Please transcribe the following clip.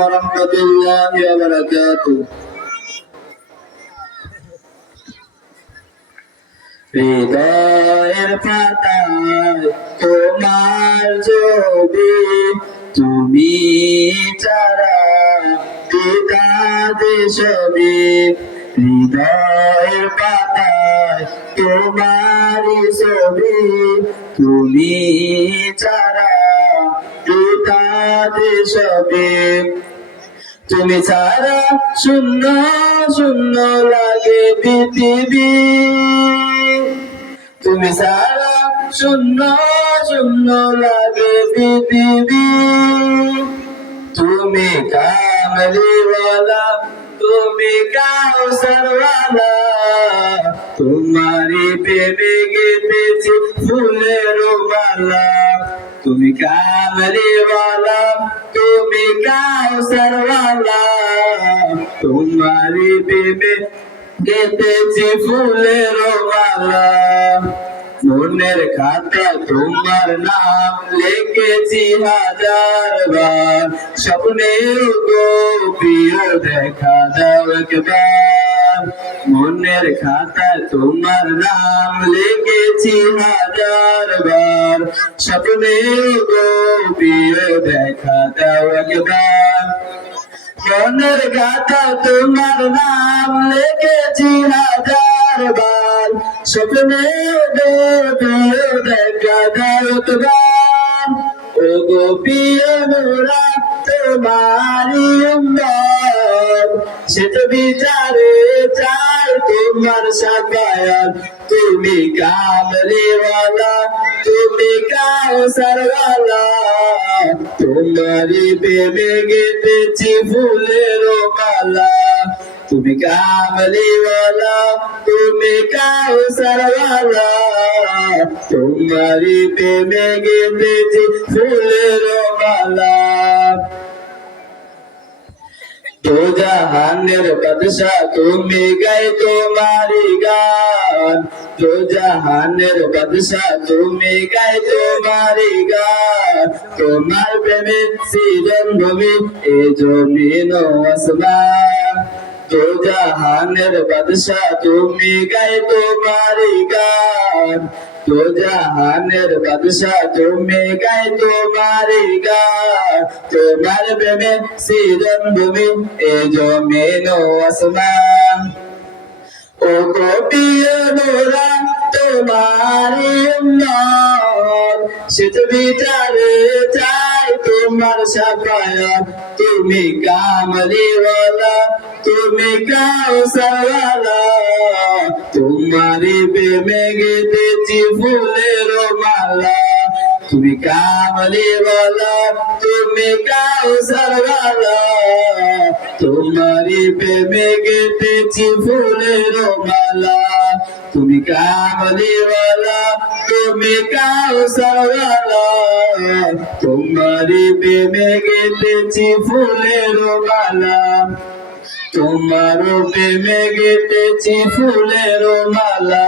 ওয়া রাহমাতুল্লাহি ওয়া বারাকাতুহু। হৃদয়ের পাতায় তোমার ছবি, তুমি ছাড়া পিতাদের ছবি। হৃদয়ের পাতায় তোমারই ছবি, তুমি ছাড়া পিতাদের ছবি। তুমি ছাড়া শূন্য শূন্য লাগে পৃথিবী, তুমি ছাড়া শূন্য শূন্য লাগে পৃথিবী। তুমি কামলিওয়ালা, তুমি কাউসারওয়ালা, তোমারই প্রেমে গেঁথেছি ফুলের মালা। তুমি কামলিওয়ালা, তুমি কাউসারওয়ালা, তোমারই প্রেমে গেঁথেছি ফুলের মালা। মনের খাতা তোমার নাম লিখেছি হাজার বার, স্বপ্নেও গো প্রিয় দেখা দাও একবার। মনের খাতা তোমার নাম লিখেছি হাজার বার, স্বপ্নেও গো প্রিয় দেখা দাও একবার। মনের খাতা তোমার নাম লিখেছি হাজার বার, স্বপ্নেও গো প্রিয় দেখা দাও একবার। ও গো প্রিয় মোরা তোমারই উম্মত, শ্বেত বিচারে চাই তোমার শাফায়াত। তুমি কামলিওয়ালা, তুমি কাউসারওয়ালা, তোমারই প্রেমে গেঁথেছি ফুলের মালা। তুমি কামলিওয়ালা, তুমি কাউসারওয়ালা, তোমারই প্রেমে গেঁথেছি ফুলের মালা। দো জাহানের বাদশা তুমি, গাই তোমারি গান। দো জাহানের বাদশা তুমি, গাই তোমারি গান। তোমার প্রেমে সৃজন ভূমি এ জমিন ও আসমান। দো জাহানের বাদশা তুমি, গাই তোমারি গান। দো জাহানের বাদশা তুমি, গাই তোমারি গান। তোমার প্রেমে সৃজন ভূমি এ জমিন ও আসমান। ও গো প্রিয় মোরা তোমারই উম্মত, শ্বেত বিচারে চাই তোমার শাফায়াত। তুমি কামলিওয়ালা, তুমি কাউসারওয়ালা, তোমারই প্রেমে গেঁথেছি ফুলের মালা। তুমি কামলিওয়ালা, তুমি কাউসারওয়ালা, তোমারই প্রেমে গেঁথেছি ফুলের মালা। তুমি কামলিওয়ালা, তুমি কাউসারওয়ালা, তোমারই প্রেমে গেঁথেছি ফুলের মালা। তোমার প্রেমে গেঁথেছি ফুলের মালা।